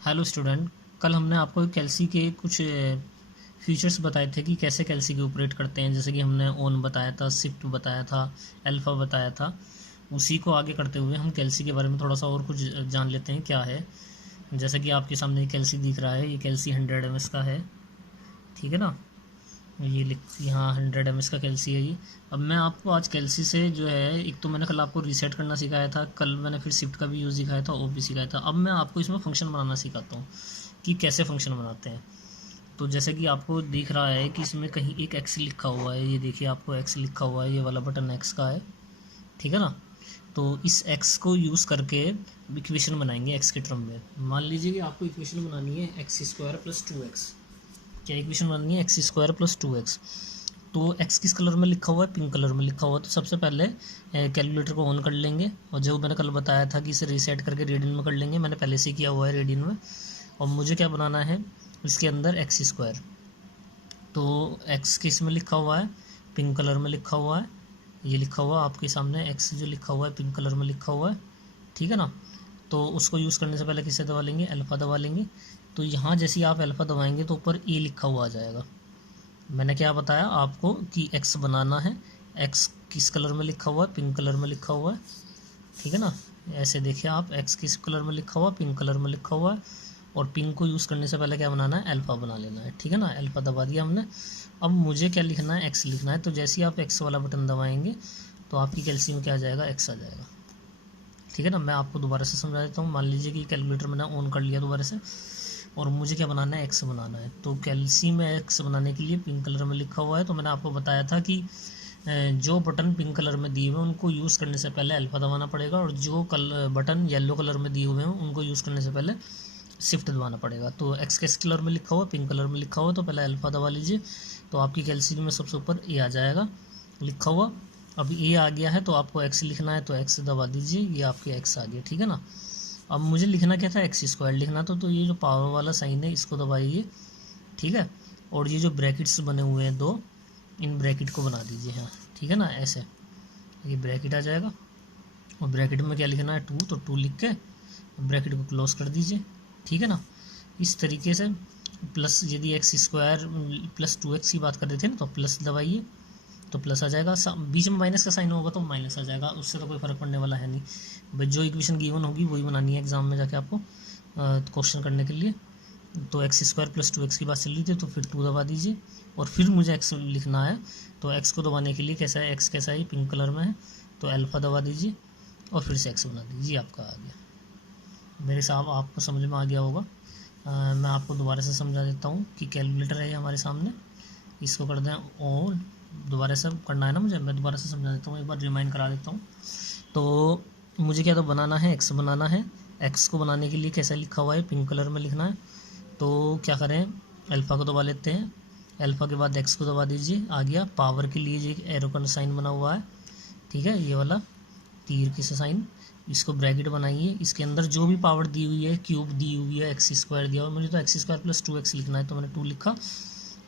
Hello student. कल हमने आपको कैल्सी के कुछ फीचर्स बताए थे कि कैसे कैल्सी के ऑपरेट करते हैं। जैसे कि हमने ऑन बताया था, शिफ्ट बताया था, अल्फ़ा बताया था। उसी को आगे करते हुए हम कैल्सी के बारे में थोड़ा सा और कुछ जान लेते हैं क्या है। जैसे कि आपके सामने कैल्सी दिख रहा है, ये कैल्सी 100 mS का है, ठीक है ना। ये लिख यहाँ 100 mS का कैल्सी है ये। अब मैं आपको आज कैल्सी से जो है, एक तो मैंने कल आपको रीसेट करना सिखाया था, कल मैंने फिर शिफ्ट का भी यूज़ सिखाया था, ऑफ भी सिखाया था। अब मैं आपको इसमें फंक्शन बनाना सिखाता हूँ कि कैसे फंक्शन बनाते हैं। तो जैसे कि आपको दिख रहा है कि इसमें कहीं एक एक्स लिखा हुआ है, ये देखिए आपको एक्स लिखा हुआ है, ये वाला बटन एक्स का है, ठीक है ना। तो इस एक्स को यूज़ करके इक्वेशन बनाएंगे एक्स के टर्म में। मान लीजिए कि आपको इक्वेशन बनानी है एक्स स्क्वायर प्लस 2x। क्या इक्वेशन बनानी है? X square plus 2x। तो एक्स किस कलर में लिखा हुआ है? पिंक कलर में लिखा हुआ है। तो सबसे पहले कैलकुलेटर को ऑन कर लेंगे, और जो मैंने कल बताया था कि इसे रीसेट करके रेडियन में कर लेंगे, मैंने पहले से किया हुआ है रेडियन में। और मुझे क्या बनाना है इसके अंदर? X square. तो एक्स किस में लिखा हुआ है? पिंक कलर में लिखा हुआ है। ये लिखा हुआ आपके सामने एक्स जो लिखा हुआ है पिंक कलर में लिखा हुआ है, ठीक है ना। तो उसको यूज़ करने से पहले किसे दबा लेंगे? अल्फ़ा दबा लेंगे। तो यहाँ जैसे ही आप अल्फ़ा दबाएंगे तो ऊपर ए लिखा हुआ आ जाएगा। मैंने क्या बताया आपको कि एक्स बनाना है। एक्स किस कलर में लिखा हुआ है? पिंक कलर में लिखा हुआ है, ठीक है ना। ऐसे देखिए आप, एक्स किस कलर में लिखा हुआ है? पिंक कलर में लिखा हुआ है। और पिंक को यूज़ करने से पहले क्या बनाना है? अल्फ़ा बना लेना है, ठीक है ना। अल्फ़ा दबा दिया हमने। अब मुझे क्या लिखना है? एक्स लिखना है। तो जैसे ही आप एक्स वाला बटन दबाएंगे तो आपकी कैल्सी में क्या आ जाएगा? एक्स आ जाएगा, ठीक है ना। मैं आपको दोबारा से समझा देता हूँ। मान लीजिए कि कैलकुलेटर मैंने ऑन कर लिया दोबारा से, और मुझे क्या बनाना है? एक्स बनाना है। तो कैल्सी में एक्स बनाने के लिए पिंक कलर में लिखा हुआ है। तो मैंने आपको बताया था कि जो बटन पिंक कलर में दिए हुए हैं उनको यूज़ करने से पहले अल्फ़ा दबाना पड़ेगा, और जो बटन येलो कलर में दिए हुए हैं उनको यूज़ करने से पहले शिफ्ट दबाना पड़ेगा। तो एक्स किस कलर में लिखा हुआ? पिंक कलर में लिखा हुआ, तो पहले अल्फ़ा दबा लीजिए। तो आपकी कैल्सी में सबसे ऊपर ए आ जाएगा लिखा हुआ। अब ए आ गया है तो आपको एक्स लिखना है, तो एक्स दबा दीजिए, ये आपके एक्स आ गया, ठीक है ना। अब मुझे लिखना क्या था? एक्स स्क्वायर लिखना था। तो ये जो पावर वाला साइन है इसको दबाइए, ठीक है। और ये जो ब्रैकेट्स बने हुए हैं दो, इन ब्रैकेट को बना दीजिए, हाँ ठीक है ना। ऐसे ये ब्रैकेट आ जाएगा, और ब्रैकेट में क्या लिखना है? 2। तो 2 लिख के ब्रैकेट को क्लोज कर दीजिए, ठीक है ना। इस तरीके से प्लस, यदि एक्स स्क्वायर प्लस 2x की बात कर रहे थे ना, तो प्लस दबाइए तो प्लस आ जाएगा। बीच में माइनस का साइन होगा तो माइनस आ जाएगा, उससे तो कोई फ़र्क पड़ने वाला है नहीं। बस जो इक्वेशन गिवन होगी वही बनानी है एग्जाम में जाके आपको क्वेश्चन करने के लिए। तो एक्स स्क्वायर प्लस 2x की बात चल रही थी, तो फिर 2 दबा दीजिए, और फिर मुझे एक्स लिखना है। तो एक्स को दबाने के लिए कैसा है? एक्स कैसा है? पिंक कलर में है। तो अल्फ़ा दबा दीजिए और फिर से एक्स बना दीजिए, आपका आ गया। मेरे साहब आपको समझ में आ गया होगा। मैं आपको दोबारा से समझा देता हूँ कि कैलकुलेटर है हमारे सामने, इसको कर दें और दोबारा से करना है ना मुझे, मैं दोबारा से समझा देता हूँ, एक बार रिमाइंड करा देता हूँ। तो मुझे क्या तो बनाना है? एक्स बनाना है। एक्स को बनाने के लिए कैसा लिखा हुआ है? पिंक कलर में लिखना है। तो क्या करें? अल्फ़ा को दबा लेते हैं। अल्फ़ा के बाद एक्स को दबा दीजिए, आ गया। पावर के लिए ये एरो का साइन बना हुआ है, ठीक है, ये वाला तीर की साइन। इसको ब्रैकेट बनाइए, इसके अंदर जो भी पावर दी हुई है, क्यूब दी हुई है, एक्स स्क्वायर दिया हुआ है, मुझे तो एक्स स्क्वायर प्लस 2x लिखना है, तो मैंने 2 लिखा।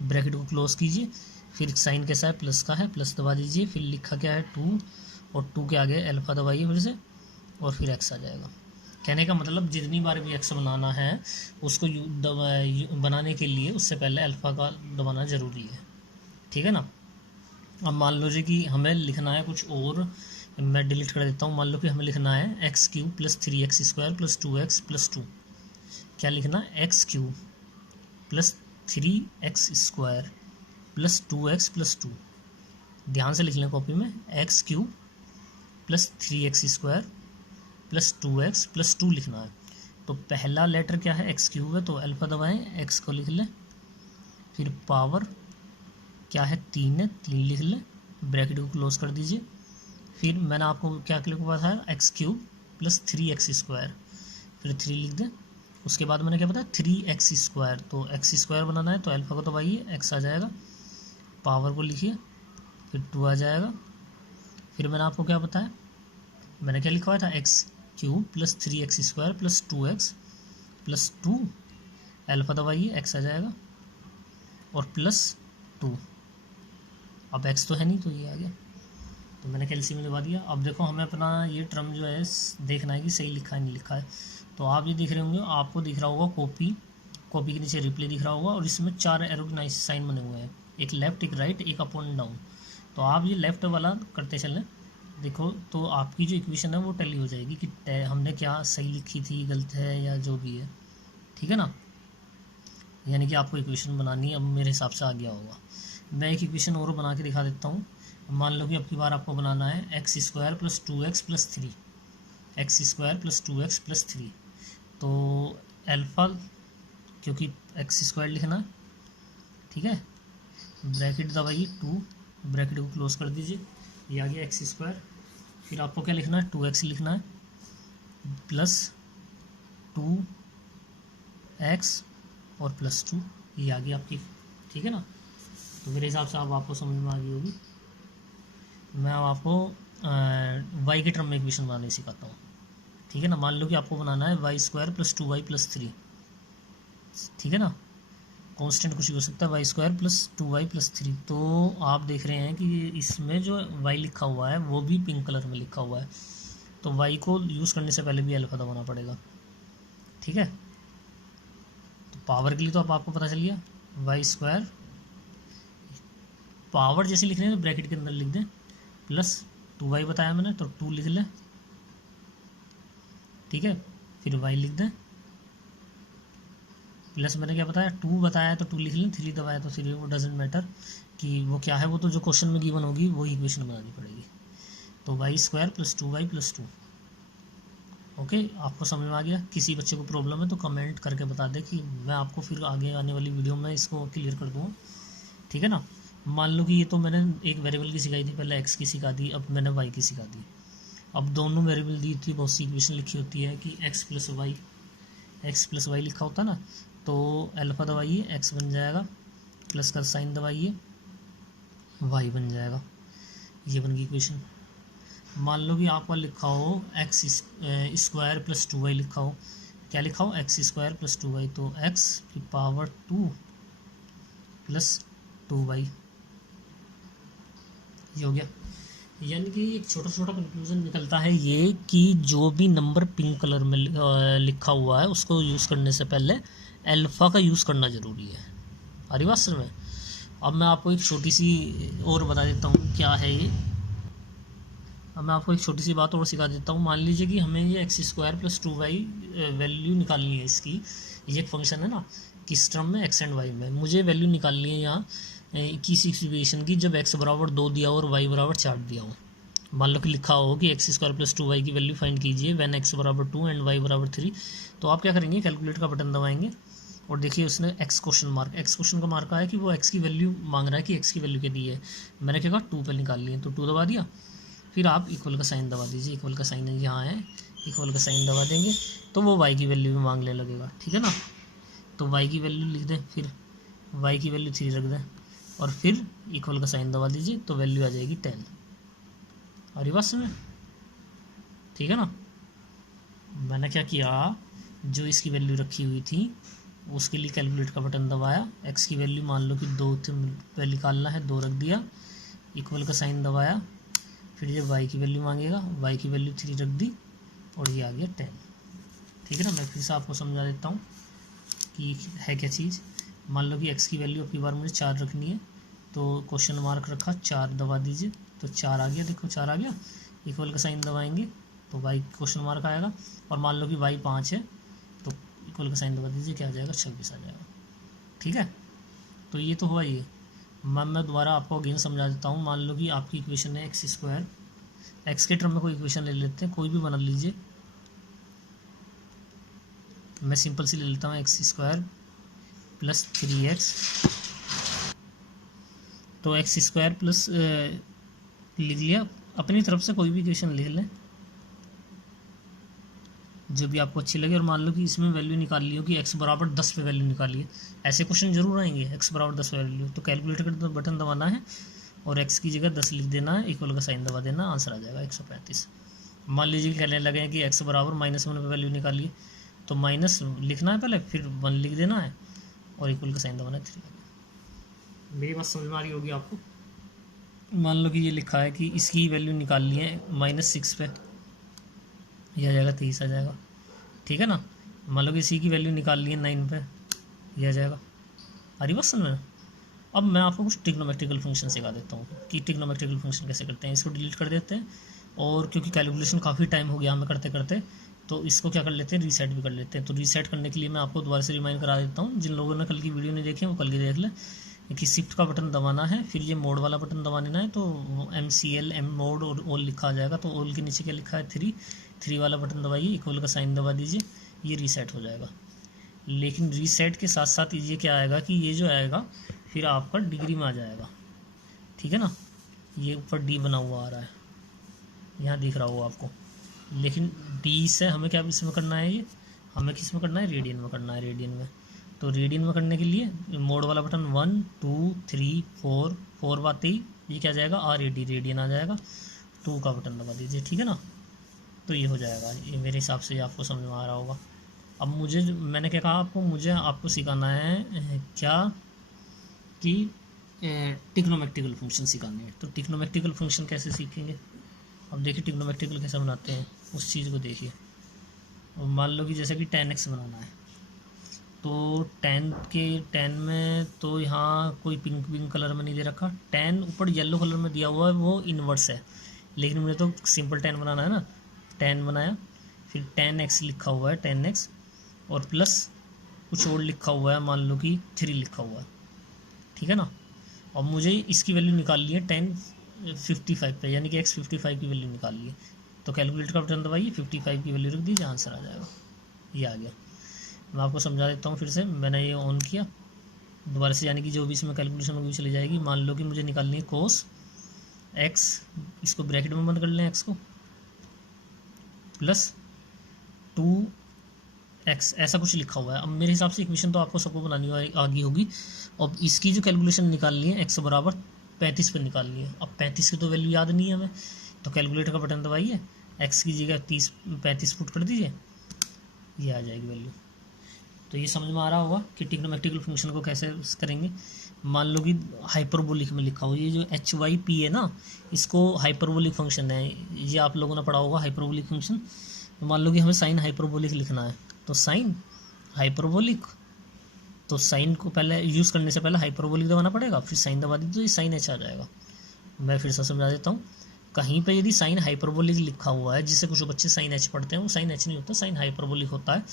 ब्रैकेट को क्लोज कीजिए, फिर साइन कैसा है? प्लस का है, प्लस दबा दीजिए, फिर लिखा क्या है? 2, और 2 के आगे अल्फ़ा दबाइए फिर से, और फिर एक्स आ जाएगा। कहने का मतलब जितनी बार भी एक्स बनाना है उसको बनाने के लिए उससे पहले अल्फ़ा का दबाना ज़रूरी है, ठीक है ना। अब मान लीजिए कि हमें लिखना है कुछ और, मैं डिलीट कर देता हूँ। मान लो कि हमें लिखना है x cube plus 3x square plus 2x plus 2। क्या लिखना है? X cube plus 3x square plus 2x plus 2। ध्यान से लिख लें कॉपी में, x cube plus 3x square plus 2x plus 2 लिखना है। तो पहला लेटर क्या है? एक्स क्यूब है, तो अल्फ़ा दबाएं, एक्स को लिख लें, फिर पावर क्या है? 3 है, 3 लिख लें, ब्रैकेट को क्लोज कर दीजिए। फिर मैंने आपको क्या लिखा था? X cube plus 3x square, फिर 3 लिख दें। उसके बाद मैंने क्या बताया? 3x square. तो एक्स स्क्वायर बनाना है तो अल्फ़ा को दबाइए, एक्स आ जाएगा, पावर को लिखिए, फिर 2 आ जाएगा। फिर मैंने आपको क्या बताया? मैंने क्या लिखा हुआ था? X cube plus 3x square plus 2x plus 2, alpha दबाइए, एक्स आ जाएगा, और प्लस 2। अब एक्स तो है नहीं तो ये आ गया, तो मैंने कैल्सी में दबा दिया। अब देखो हमें अपना ये टर्म जो है देखना है कि सही लिखा है नहीं लिखा है। तो आप ये दिख रहे होंगे, आपको दिख रहा होगा कॉपी, कॉपी के नीचे रिप्ले दिख रहा होगा और इसमें 4 एरो के नाइस साइन बने हुए हैं, एक लेफ्ट, एक राइट, एक अप एंड डाउन। तो आप ये लेफ्ट वाला करते चलें, देखो तो आपकी जो इक्वेशन है वो टैली हो जाएगी कि हमने क्या सही लिखी थी, गलत है या जो भी है, ठीक है ना। यानी कि आपको इक्वेशन बनानी अब मेरे हिसाब से आ गया होगा। मैं एक इक्वेशन और बना के दिखा देता हूँ। मान लो कि अब की बार आपको बनाना है x square plus 2x plus 3, x square plus 2x plus 3। तो अल्फ़ा, क्योंकि एक्स स्क्वायर लिखना है, ठीक है, ब्रैकेट दबाइए 2, ब्रैकेट को क्लोज कर दीजिए, ये आ गया एक्स स्क्वायर। फिर आपको क्या लिखना है, 2x लिखना है प्लस 2x और प्लस 2, ये आ गई आपकी, ठीक है ना। तो मेरे हिसाब से अब आपको समझ में आ गई होगी। मैं अब आपको y के टर्म में इक्वेशन बनाने सिखाता हूँ, ठीक है ना। मान लो कि आपको बनाना है Y square plus 2y plus 3, ठीक है ना। कांस्टेंट कुछ भी हो सकता है, Y square plus 2y plus 3। तो आप देख रहे हैं कि इसमें जो y लिखा हुआ है वो भी पिंक कलर में लिखा हुआ है, तो y को यूज़ करने से पहले भी अल्फ़ा दबाना पड़ेगा, ठीक है। तो पावर के लिए तो अब आपको पता चल गया, वाई स्क्वायर, पावर जैसे लिख रहे हैं तो ब्रैकेट के अंदर लिख दें, प्लस 2y बताया मैंने तो 2 लिख लें, ठीक है। फिर y लिख दें, प्लस मैंने क्या बताया, 2 बताया तो 2 लिख लें, 3 दबाया तो 3, वो डजेंट मैटर कि वो क्या है, वो तो जो क्वेश्चन में गिवन होगी वो इक्वेशन बनानी पड़ेगी। तो y square plus 2y plus 2। Okay, आपको समझ में आ गया। किसी बच्चे को प्रॉब्लम है तो कमेंट करके बता दे कि मैं आपको फिर आगे आने वाली वीडियो में इसको क्लियर कर दूँगा, ठीक है ना। मान लो कि ये तो मैंने एक वेरिएबल की सिखाई थी, पहले एक्स की सिखा दी, अब मैंने वाई की सिखा दी। अब दोनों वेरिएबल दी थी, बहुत सी इक्वेशन लिखी होती है कि एक्स प्लस वाई लिखा होता है ना, तो अल्फ़ा दबाइए एक्स बन जाएगा, प्लस का साइन दबाइए वाई बन जाएगा, ये बन गई इक्वेशन। मान लो कि आपका लिखा हो एक्स स्क्वायर प्लस 2y लिखा हो, क्या लिखा हो, एक्स स्क्वायर प्लस 2y, तो एक्स की पावर 2 प्लस 2y, ये हो गया। यानी कि एक छोटा छोटा कंक्लूजन निकलता है ये कि जो भी नंबर पिंक कलर में लिखा हुआ है उसको यूज़ करने से पहले अल्फ़ा का यूज़ करना ज़रूरी है। आ रही बात समझ में। अब मैं आपको एक छोटी सी और बता देता हूँ क्या है ये। अब मैं आपको एक छोटी सी बात और सिखा देता हूँ। मान लीजिए कि हमें ये x square plus 2y value निकालनी है इसकी, ये एक फंक्शन है ना, किस टर्म में, एक्स एंड वाई में। मुझे वैल्यू निकालनी है यहाँ किसी इक्वेशन की जब x बराबर 2 दिया हो और y बराबर 4 दिया हो। मान लो कि लिखा हो कि एक्स स्क्वायर प्लस 2y की वैल्यू फाइंड कीजिए व्हेन x बराबर 2 एंड y बराबर 3। तो आप क्या करेंगे, कैलकुलेटर का बटन दबाएंगे और देखिए उसने एक्स क्वेश्चन का मार्क आया कि वो x की वैल्यू मांग रहा है कि x की वैल्यू क्या दी है। मैंने क्या कहा, 2 पे निकाल लिए, तो 2 दबा दिया। फिर आप इक्वल का साइन दबा दीजिए, इक्वल का साइन यहाँ है, इक्वल का साइन दबा देंगे तो वो y की वैल्यू भी मांगने लगेगा, ठीक है ना। तो y की वैल्यू लिख दें, फिर y की वैल्यू 3 रख दें और फिर इक्वल का साइन दबा दीजिए तो वैल्यू आ जाएगी 10। और ये बात समझ, ठीक है ना। मैंने क्या किया, जो इसकी वैल्यू रखी हुई थी उसके लिए कैलकुलेट का बटन दबाया, x की वैल्यू मान लो कि 2 पे निकालना है, 2 रख दिया, इक्वल का साइन दबाया, फिर ये y की वैल्यू मांगेगा, y की वैल्यू 3 रख दी और ये आ गया 10, ठीक है ना। मैं फिर से आपको समझा देता हूँ कि है क्या चीज़। मान लो कि x की वैल्यू अपनी बार मुझे 4 रखनी है, तो क्वेश्चन मार्क रखा, 4 दबा दीजिए तो 4 आ गया, देखो 4 आ गया, इक्वल का साइन दबाएंगे तो y क्वेश्चन मार्क आएगा। और मान लो कि y 5 है तो इक्वल का साइन दबा दीजिए, क्या आ जाएगा, 26 आ जाएगा, ठीक है। तो ये तो हुआ ये। मैं दोबारा आपको अगेन समझा देता हूँ। मान लो कि आपकी इक्वेशन है एक्स स्क्वायर, एक्स के टर्म में कोई इक्वेशन ले लेते हैं, कोई भी बना लीजिए। मैं सिंपल सी ले लेता हूँ, एक्स स्क्वायर प्लस 3x, तो एक्स स्क्वायर प्लस लिख लिया, अपनी तरफ से कोई भी इक्वेशन लिख लें जो भी आपको अच्छी लगे। और मान लो कि इसमें वैल्यू निकाल ली हो कि x बराबर 10 पे वैल्यू निकालिए, ऐसे क्वेश्चन जरूर आएंगे, x बराबर 10 वैल्यू, तो कैलकुलेटर का बटन दबाना है और x की जगह 10 लिख देना है, इक्वल का साइन दबा देना, आंसर आ जाएगा 135। मान लीजिए कहने लगे कि x बराबर -1 पे वैल्यू निकालिए, तो माइनस लिखना है पहले, फिर 1 लिख देना है और इक्वल का साइन दबाना है 3। मेरी बात समझ में आ रही होगी आपको। मान लो कि ये लिखा है कि इसकी वैल्यू निकालनी है -6 पे, यह आ जाएगा 23 आ जाएगा। ठीक है ना। मान लो कि सी की वैल्यू निकाल ली है 9 पे, ये आ जाएगा। आ रही बात समझ में। अब मैं आपको कुछ ट्रिग्नोमेट्रिकल फंक्शन सिखा देता हूँ कि ट्रिग्नोमेट्रिकल फंक्शन कैसे करते हैं। इसको डिलीट कर देते हैं, और क्योंकि कैलकुलेशन काफ़ी टाइम हो गया हमें करते करते, तो इसको क्या कर लेते हैं, रीसेट भी कर लेते हैं। तो रीसेट करने के लिए मैं आपको दोबारा से रिमाइंड करा देता हूँ। जिन लोगों ने कल की वीडियो नहीं देखी वो कल की देख लें कि शिफ्ट का बटन दबाना है, फिर ये मोड वाला बटन दबा देना है, तो MCL M मोड और ऑल लिखा आ जाएगा। तो ऑल के नीचे क्या लिखा है, 3 वाला बटन दबाइए, इक्वल का साइन दबा दीजिए, ये रीसेट हो जाएगा। लेकिन रीसेट के साथ साथ ये क्या आएगा कि ये जो आएगा फिर आपका डिग्री में आ जाएगा, ठीक है ना। ये ऊपर डी बना हुआ आ रहा है, यहाँ दिख रहा होगा आपको। लेकिन डी से हमें क्या इसमें करना है, ये हमें किस में करना है, रेडियन में करना है, रेडियन में। तो रेडियन में करने के लिए मोड वाला बटन 1 2 3 4 बात ही ये क्या जाएगा, RAD, रेडियन आ जाएगा। 2 का बटन दबा दीजिए, ठीक है ना। तो ये हो जाएगा। ये मेरे हिसाब से आपको समझ में आ रहा होगा। अब मैंने क्या कहा आपको, मुझे आपको सिखाना है क्या कि ट्रिग्नोमेट्रिकल फंक्शन सिखाने हैं। तो ट्रिग्नोमेट्रिकल फंक्शन कैसे सीखेंगे, अब देखिए ट्रिग्नोमेट्रिकल कैसे बनाते हैं उस चीज़ को देखिए। और मान लो कि जैसे कि 10x बनाना है, तो 10 में तो यहाँ कोई पिंक कलर में नहीं दे रखा, 10 ऊपर येलो कलर में दिया हुआ है, वो इन्वर्स है। लेकिन मुझे तो सिंपल 10 बनाना है ना, 10 बनाया, फिर 10x लिखा हुआ है, 10x और प्लस कुछ और लिखा हुआ है, मान लो कि 3 लिखा हुआ है, ठीक है ना। और मुझे इसकी वैल्यू निकालनी है 1055 पे, यानी कि x 55 की वैल्यू निकाल ली है। तो कैलकुलेटर का बटन दबाइए, 55 की वैल्यू रख दीजिए, आंसर आ जाएगा। ये आ गया। मैं आपको समझा देता हूँ फिर से। मैंने ये ऑन किया दोबारा से, यानी कि जो भी इसमें कैलकुलेशन होगी चली जाएगी। मान लो कि मुझे निकालनी है कोस x, इसको ब्रैकेट में बंद कर लें, x को प्लस 2x, ऐसा कुछ लिखा हुआ है। अब मेरे हिसाब से इक्वेशन तो आपको सबको बनानी आगी होगी। अब इसकी जो कैलकुलेशन निकालनी है x बराबर 35 पर निकालनी है। अब 35 की तो वैल्यू याद नहीं है हमें, तो कैलकुलेटर का बटन दबाइए, x की जगह 35 पुट कर दीजिए, ये आ जाएगी वैल्यू। तो ये समझ में आ रहा होगा कि ट्रिग्नोमेट्रिकल फंक्शन को कैसे करेंगे। मान लो कि हाइपरबोलिक में लिखा हो, ये जो HYP है ना, इसको हाइपरबोलिक फंक्शन है, ये आप लोगों ने पढ़ा होगा हाइपरबोलिक फंक्शन। तो मान लो कि हमें साइन हाइपरबोलिक लिखना है, तो साइन हाइपरबोलिक, तो साइन को पहले यूज़ करने से पहले हाइपरबोलिक दबाना पड़ेगा, फिर साइन दबा दी तो ये साइन H आ जाएगा। मैं फिर से समझा देता हूँ। कहीं पे यदि साइन हाइपरबोलिक लिखा हुआ है, जिससे कुछ बच्चे साइन H पढ़ते हैं, वो साइन H नहीं होता, साइन हाइपरबोलिक होता है।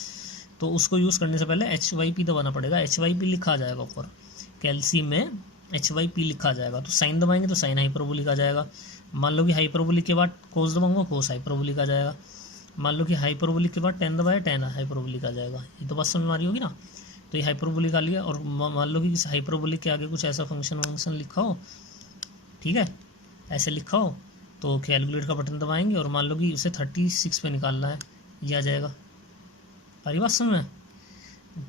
तो उसको यूज़ करने से पहले HYP दबाना पड़ेगा। HYP लिखा आ जाएगा ऊपर, कैल्सी में HYP लिखा आ जाएगा। तो साइन दबाएंगे तो साइन हाइपरबोलिक आ जाएगा। मान लो कि हाइपरबोलिक के बाद कोस दबाऊंगा, कोस हाइपरबोलिक आ जाएगा। मान लो कि हाइपरबोलिक के बाद 10 दबाया, 10 हाइपरबोलिक आ जाएगा। ये तो बात समझ में आ रही होगी ना। तो ये हाइपरबोलिक आ लिया। और मान लो कि इस हाइपरबोलिक के आगे कुछ ऐसा फंक्शन लिखा हो, ठीक है, ऐसे लिखा हो, तो कैलकुलेटर का बटन दबाएंगे और मान लो कि उसे 36 पे निकालना है, ये आ जाएगा। सारी बात समझ में।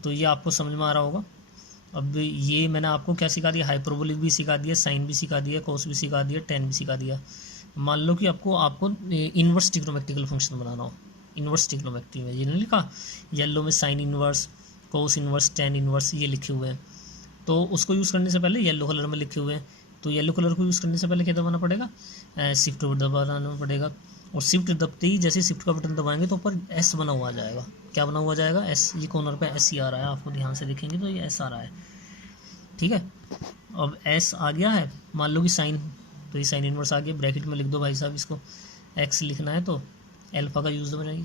तो ये आपको समझ में आ रहा होगा। अब ये मैंने आपको क्या सिखा दिया, हाइपरबोलिक भी सिखा दिया, साइन भी सिखा दिया, कोस भी सिखा दिया, 10 भी सिखा दिया। मान लो कि आपको इन्वर्स ट्रिग्नोमेट्रिकल फंक्शन बनाना हो, इन्वर्स ट्रिग्नोमेट्री में ये नहीं लिखा, येलो में साइन इन्वर्स, कोस इन्वर्स, 10 इन्वर्स ये लिखे हुए हैं। तो उसको यूज़ करने से पहले येलो कलर में लिखे हुए हैं, तो येलो कलर को यूज़ करने से पहले क्या दबाना पड़ेगा, शिफ्ट दबाना पड़ेगा। और शिफ्ट दबते ही जैसे शिफ्ट का बटन दबाएंगे तो ऊपर S बना हुआ आ जाएगा। क्या बना हुआ जाएगा, S, ये कॉर्नर पे S ही आ रहा है, आपको ध्यान से देखेंगे तो ये S आ रहा है, ठीक है। अब S आ गया है, मान लो कि साइन, तो ये साइन इनवर्स आ गया, ब्रैकेट में लिख दो भाई साहब इसको। X लिखना है तो अल्फा का यूज़ दबाएंगे।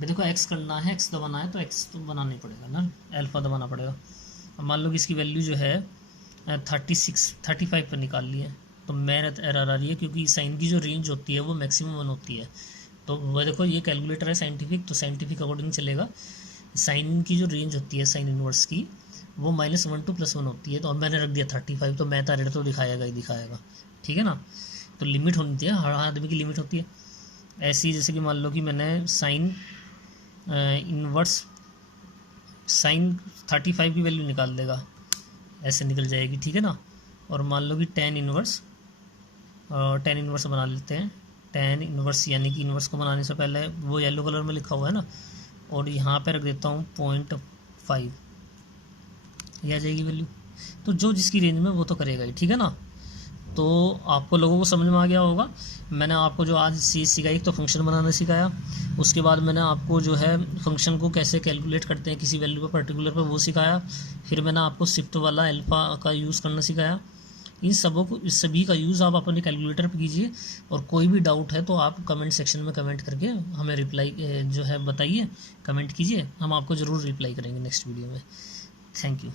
देखो X करना है, X दबाना है तो X तो बनाना ही पड़ेगा ना, अल्फा दबाना पड़ेगा। अब मान लो कि इसकी वैल्यू जो है 35 पर निकाल ली है, तो मेहनत एरर आ रही है, क्योंकि साइन की जो रेंज होती है वो मैक्सिमम 1 होती है। तो वह देखो ये कैलकुलेटर है साइंटिफिक, तो साइंटिफिक अकॉर्डिंग चलेगा। साइन की जो रेंज होती है साइन इनवर्स की, वो -1 to +1 होती है। तो अब मैंने रख दिया 35, तो मैं रेट तो दिखाएगा ही दिखाएगा, ठीक है ना। तो लिमिट होनी चाहिए, हर आदमी की लिमिट होती है। ऐसी जैसे कि मान लो कि मैंने साइन इनवर्स, साइन 35 की वैल्यू निकाल देगा, ऐसे निकल जाएगी, ठीक है ना। और मान लो कि tan इनवर्स बना लेते हैं। tan इनवर्स यानी कि इनवर्स को बनाने से पहले वो येलो कलर में लिखा हुआ है ना, और यहाँ पे रख देता हूँ 0.5, ये आ जाएगी वैल्यू। तो जो जिसकी रेंज में वो तो करेगा ही, ठीक है ना। तो आपको लोगों को समझ में आ गया होगा। मैंने आपको जो आज चीज़ सिखाई, तो फंक्शन बनाना सिखाया, उसके बाद मैंने आपको जो है फंक्शन को कैसे कैलकुलेट करते हैं किसी वैल्यू पर पर्टिकुलर पर, वो सिखाया। फिर मैंने आपको शिफ्ट वाला अल्फ़ा का यूज़ करना सिखाया। इस सभी का यूज़ आप अपने कैलकुलेटर पर कीजिए, और कोई भी डाउट है तो आप कमेंट सेक्शन में कमेंट करके हमें रिप्लाई जो है बताइए, कमेंट कीजिए, हम आपको ज़रूर रिप्लाई करेंगे नेक्स्ट वीडियो में। Thank you.